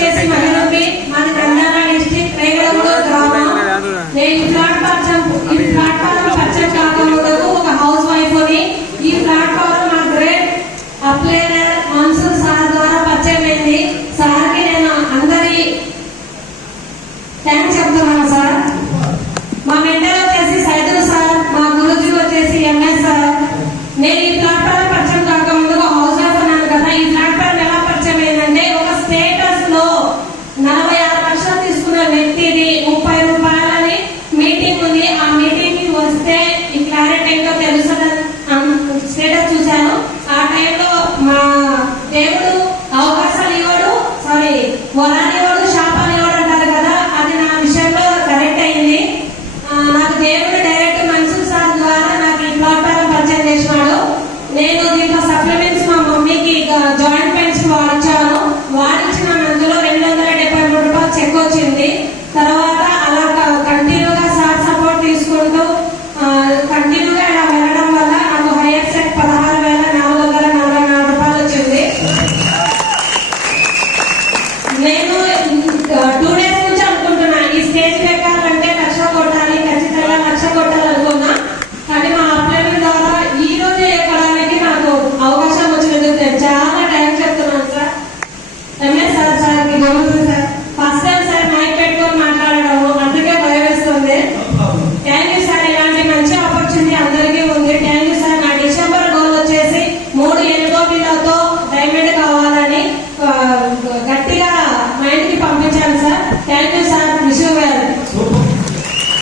వచ్చేసి మహిళకి మాది నంద్యాల డిస్ట్రిక్ట్ రేగడగూడెం గ్రామం. నేను ఈ ప్లాట్ఫారం పరిచయం కాకముందు ఒక హౌస్ వైఫ్ ని. ఈ ప్లాట్ఫారం మా గ్రేట్ అప్లైనర్ మన్సూర్ సార్ ద్వారా పరిచయం అయింది. సార్ కి నేను అందరి థ్యాంక్స్ చెప్తున్నాను సార్. మా మెంటర్ వచ్చేసి సైదుల్ సార్, మా గురుజీ వచ్చేసి ఎంఎస్ సార్. నేను ఈ ప్లాట్ఫారం పరిచయం కాకముందు ఒక హౌస్ వైఫ్ అన్నాను కదా. ఈ ప్లాట్ఫారం ఎలా పరిచయం అయిందంటే, ఒక స్టేటస్ లో 46 లక్షలు తీసుకున్న వ్యక్తిది 30 రూపాయలని మీటింగ్ ఉంది. ఆ మీటింగ్ కి వస్తే ఈ క్లారిటీ ఏంటో తెలుసు స్టేటస్ చూశాను. ఆ టైంలో మా దేవుడు అవకాశాలు ఇవ్వడు, సారీ వరాన్ని